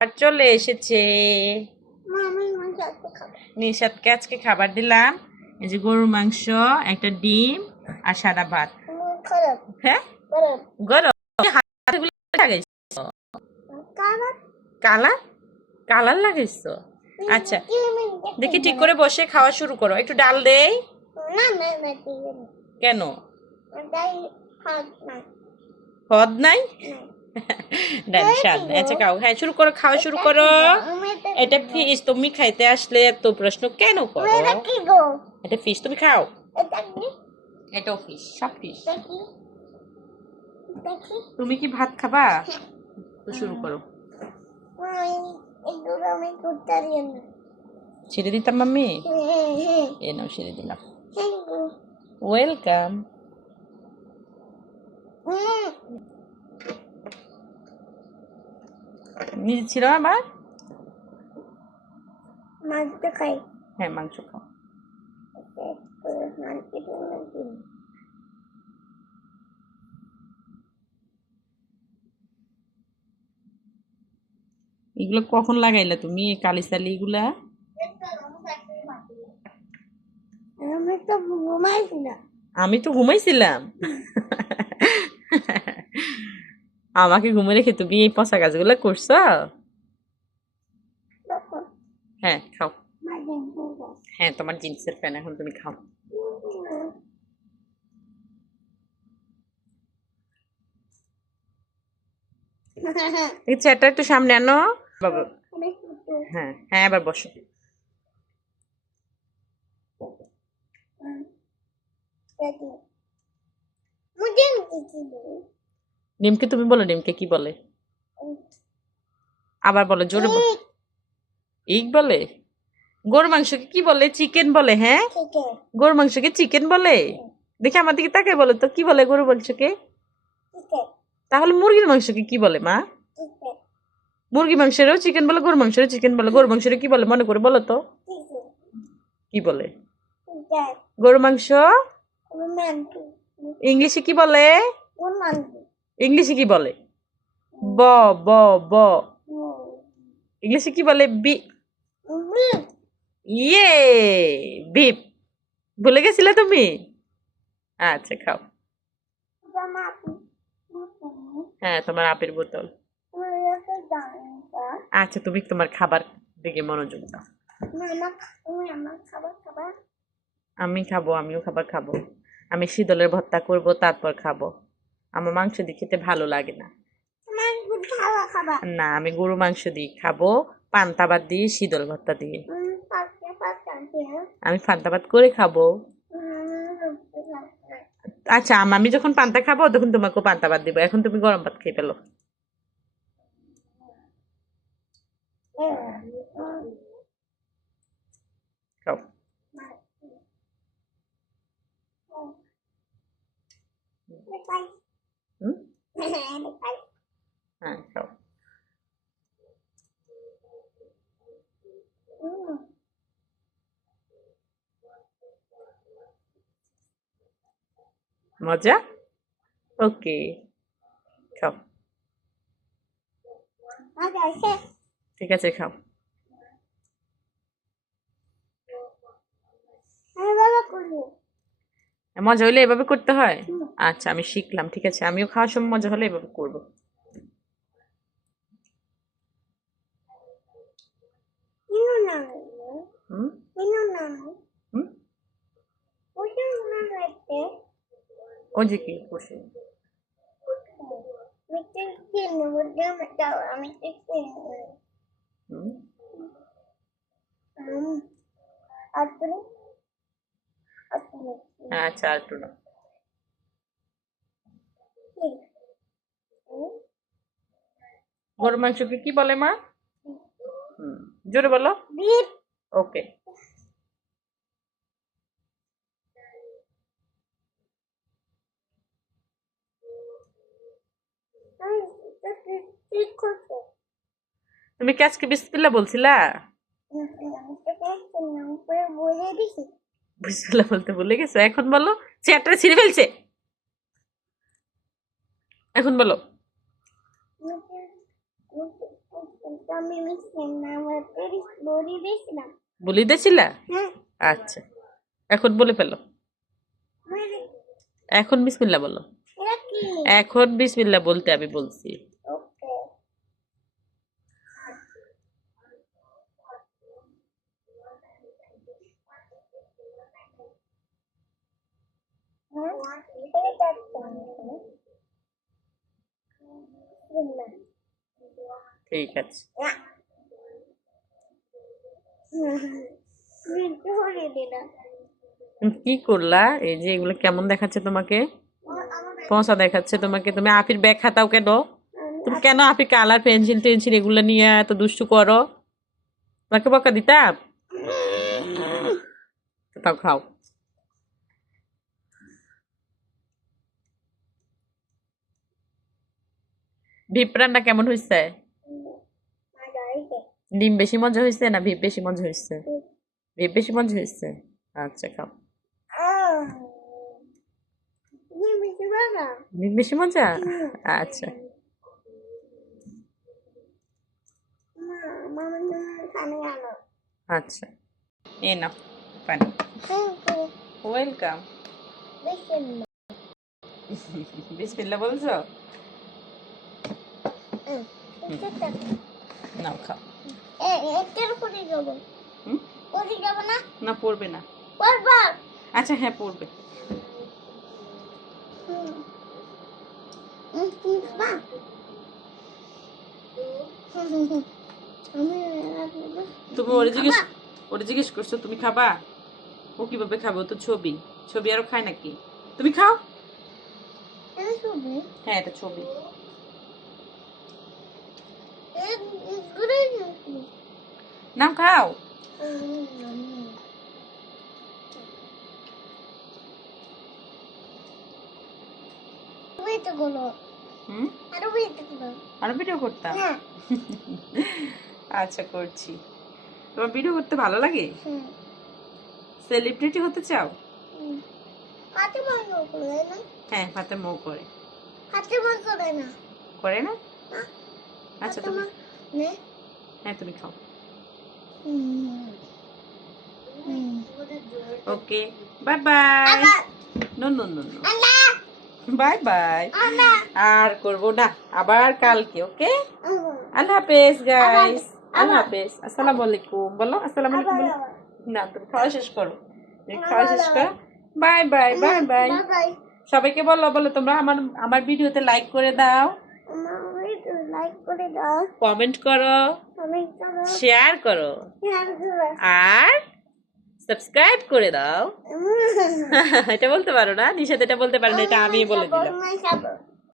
আর চলে এসেছে। নিশাদকে আজকে খাবার দিলাম। এই যে গরুর মাংস একটা ডিম আর সাদা ভাত। হ্যাঁ? গরম। লাগাইছো? কালার? কালার? লাগাইছো? আচ্ছা। দেখি ঠিক করে বসে খাওয়া শুরু করো। একটু ডাল দেই। কেন? হদ নাই। স্বাদ আচ্ছা খাও। হ্যাঁ শুরু করো খাওয়া শুরু করো। এটা ফিস তুমি খাইতে আসলে এত প্রশ্ন কেন করো? এটা ফিস তুমি খাও। এটাও ফিস সব কি? তুমি কি ভাত খাবা? তো শুরু করো। ছেড়ে দিতাম মাম্মি? হ্যাঁ হ্যাঁ এ নাও ছেড়ে দিলাম। ওয়েলকাম। নিজে ছিল আবার মাংস খাই হ্যাঁ মাংস খাও এগুলো কখন লাগাইলা তুমি কালি কালিসালি এগুলা আমি তো ঘুমাইছি না আমি তো ঘুমাইছিলাম আমাকে ঘুমে রেখে তুমি এই পচা কাজগুলো করছ হ্যাঁ খাও হ্যাঁ তোমার জিন্সের প্যান এখন তুমি খাও চেয়ারটা একটু সামনে আনো বাবা হ্যাঁ হ্যাঁ এবার বসো মুজিম দিদি নিমকে তুমি বলো নিমকে কি বলে? আবার বলো জোরে বলো। ইক বলে? গোর মাংসকে কি বলে? চিকেন বলে হ্যাঁ? গোর মাংসকে চিকেন বলে? দেখি আমার দিকে তাকে বলে তো কি বলে গরু মাংসকে? তাহলে মুরগির মাংসকে কি বলে মা? মুরগি মাংসেরও চিকেন বলে গরু মাংসেরও চিকেন বলে গরু মাংসের কি বলে মনে করে বলো তো। কি বলে? গরু মাংস? ইংলিশে কি বলে? ইংলিশে কি বলে? ব ব ব। ইংলিশে কি বলে? বি। ইয়ে বিপ। ভুলে গেছিলে তুমি? আচ্ছা খাও। হ্যাঁ তোমার আপের বোতল। আচ্ছা তুমি তোমার খাবার দিকে মনোযোগ দাও। আমি খাব, আমিও খাবার খাব। আমি শীতলের ভর্তা করব, তারপর খাব। আমার মাংস দিয়ে খেতে ভালো লাগে না। না আমি গরু মাংস দিয়ে খাব পান্তা ভাত দিয়ে শীতল ভর্তা দিয়ে। আমি পান্তা ভাত করে খাব। আচ্ছা আম- যখন পান্তা খাব তখন তোমাকেও পান্তা ভাত দিব। এখন তুমি গরম ভাত খেয়ে পেল খাও। হুম হ্যাঁ খাও মজা ওকে খাও ঠিক আছে খাও মজা হলে এভাবে করতে হয়? আচ্ছা আমি শিখলাম ঠিক আছে। আমিও খাওয়ার সময় মজা হলে এভাবে করব। ওই যে কি আপনি আপনি আচ্ছা আর একটু নাও। গরু মাংসকে কি বলে মা? জোরে বলো। ওকে। তুমি কি আজকে বিসমিল্লা বলছিলা? বলে দিছি। বিসমিল্লা বলতে ভুলে গেছে। এখন বলো চেয়ারটা ছিঁড়ে ফেলছে? এখন বলো। বলি দিয়েছিলা হ্যাঁ আচ্ছা। এখন বলে ফেলো। এখন বিসমিল্লা বলো। এখন বিসমিল্লা বলতে আমি বলছি ওকে এটা ঠিক আছে। কি করলা? এই যে এগুলো কেমন দেখাচ্ছে তোমাকে? পচা দেখাচ্ছে তোমাকে। তুমি আপির ব্যাগ খাতাও কেন? তুমি কেন আপি কালার পেন্সিল টেন্সিল এগুলো নিয়ে এত দুষ্টু করো? তোমাকে বকা দিতাম? তাও খাও। ভিপ রান্না কেমন হয়েছে ডিম বেশি মজা হয়েছে না ভিপ বেশি মজা হয়েছে ভিপ বেশি মজা হয়েছে আচ্ছা খাও। ভিপ বেশি মজা? আচ্ছা। আচ্ছা। এ না পানি। ওয়েলকাম বিসমিল্লা বলছো? নাও খাও। না? পড়বে না। আচ্ছা হ্যাঁ পড়বে। তুমি ওরে জিজ্ঞেস ওরে জিজ্ঞেস করছ তুমি খাবা? ও কীভাবে খাবে? তো ছবি। ছবি আরও খায় নাকি? তুমি খাও। হ্যাঁ এটা ছবি। খাও। হুম? আরও বেশি করো আরও ভিডিও করতাম? হ্যাঁ। আচ্ছা করছি। তোমার ভিডিও করতে ভালো লাগে? সেলিব্রিটি হতে চাও? হ্যাঁ হাতে মৌ করে। হাতে মন করে না। করে না। আচ্ছা হাতে তুমি নে হ্যাঁ তুমি খাও। ওকে বাই বাই আবার নো নো নো নো আনা বাই বাই আর করব না আবার কালকে ওকে আল্লাহ। হাফেজ গাইস আল্লাহ হাফেজ। আসসালামু আলাইকুম। বলো আসসালামু আলাইকুম বলো। আবার না তুমি খাওয়া শেষ করো। খাওয়া শেষ করো। বাই বাই বাই বাই সবাইকে বলো বলো তোমরা আমার আমার ভিডিওতে লাইক করে দাও আমার ভিডিও লাইক করে দাও কমেন্ট করো কমেন্ট করো শেয়ার করো আর সাবস্ক্রাইব করে দাও। এটা বলতে পারো না? নিষেধ এটা বলতে পারো না এটা আমি বলে দিলাম।